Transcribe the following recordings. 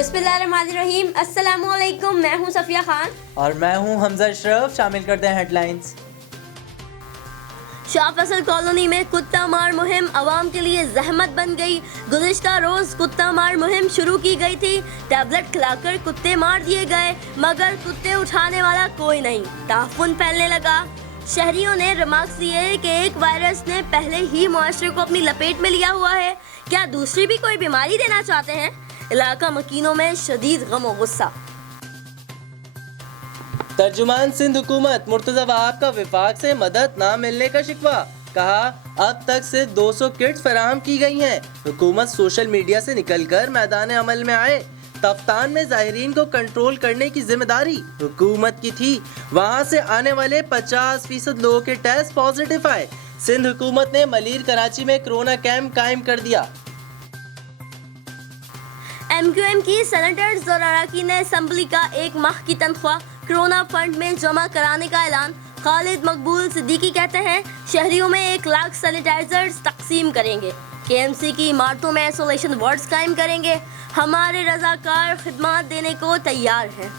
बिस्मिल्लाहिर्रहमानिर्रहीम। अस्सलाम वालेकुम। मैं हूं सफिया खान और मैं हूं हमजा अशरफ। शामिल करते हैं हेडलाइंस। शाह फैसल कॉलोनी में कुत्ता मार मुहिम अवाम के लिए जहमत बन गई। गुज़िश्ता रोज कुत्ता मार मुहिम शुरू की गई थी। टैबलेट खिलाकर कुत्ते मार दिए गए, मगर कुत्ते उठाने वाला कोई नहीं। ताफुन फैलने लगा। शहरियों ने रिमार्क्स दिए कि एक वायरस ने पहले ही मुआशरे को अपनी लपेट में लिया हुआ है, क्या दूसरी भी कोई बीमारी देना चाहते हैं? इलाका मकीनों में शदीद गम और गुस्सा। तर्जुमान सिंध हुकूमत मुर्तज़ा वहाब का विफाक से मदद ना मिलने का शिकवा। कहा अब तक सिर्फ 200 किट्स फराहम की गई हैं। हुकूमत सोशल मीडिया से निकलकर मैदान अमल में आए। तफ्तान में ज़ाहिरीन को कंट्रोल करने की जिम्मेदारी हुकूमत की थी। वहाँ से आने वाले 50% लोगों के टेस्ट पॉजिटिव आए। सिंध हुकूमत ने मलीर कराची में कोरोना कैंप कायम कर दिया। MQM की सेनेटर्स और अराकीन ने असम्बली का 1 माह की तनख्वाह कोरोना फंड में जमा कराने का ऐलान। खालिद मकबूल सिद्दीकी कहते हैं शहरियों में 1 लाख सैनिटाइजर्स तकसीम करेंगे। KMC की इमारतों में आइसोलेशन वार्ड्स कायम करेंगे। हमारे रजाकार खिदमत देने को तैयार हैं।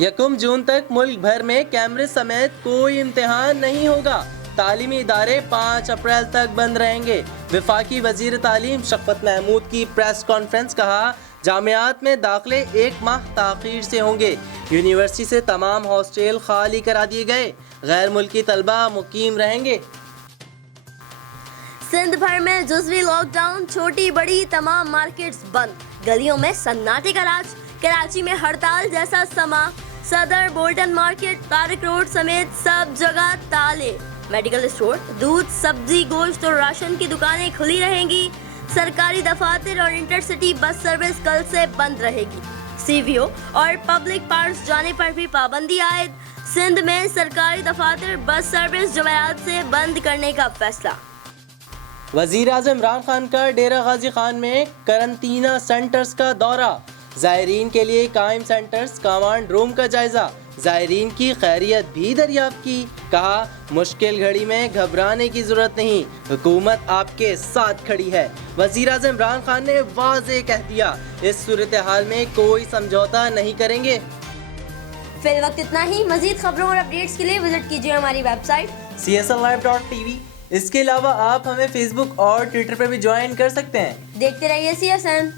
1 जून तक मुल्क भर में कैमरे समेत कोई इम्तिहान नहीं होगा। तालीमी इदारे 5 अप्रैल तक बंद रहेंगे। वफाकी वजीर तालीम शफ़कत महमूद की प्रेस कॉन्फ्रेंस। कहा जामियात में दाखिले 1 माह ताख़ीर से होंगे। यूनिवर्सिटी से तमाम हॉस्टल खाली करा दिए गए। गैर मुल्की तलबा मुकीम रहेंगे। सिंध भर में जुज़वी लॉकडाउन, छोटी बड़ी तमाम मार्केट्स बंद। गलियों में सन्नाटे का राज। कराची में हड़ताल जैसा समा। सदर, बोल्टन मार्केट, तारिक रोड समेत सब जगह ताले। मेडिकल स्टोर, दूध, सब्जी, गोश्त और राशन की दुकानें खुली रहेंगी। सरकारी दफातर और इंटरसिटी बस सर्विस कल से बंद रहेगी। CVO और पब्लिक पार्क्स जाने पर भी पाबंदी आयद। सिंध में सरकारी दफातर बस सर्विस जुमेरात से बंद करने का फैसला। वज़ीर आज़म इमरान खान का डेरा गाजी खान में करंटीना सेंटर्स का दौरा। ज़ायरीन के लिए कायम सेंटर्स कमांड रूम का जायजा। ज़ायरीन की खैरियत भी दरियाफ्त की। कहा मुश्किल घड़ी में घबराने की जरूरत नहीं, हुकूमत आपके साथ खड़ी है। वज़ीर आज़म इमरान खान ने वाज़ेह कह दिया इस सूरत हाल में कोई समझौता नहीं करेंगे। फिल वक्त इतना ही। मजीद खबरों और अपडेट्स के लिए विजिट कीजिए हमारी वेबसाइट CSNlive.tv। इसके अलावा आप हमें फेसबुक और ट्विटर पर भी ज्वाइन कर सकते हैं। देखते रहिए CSN।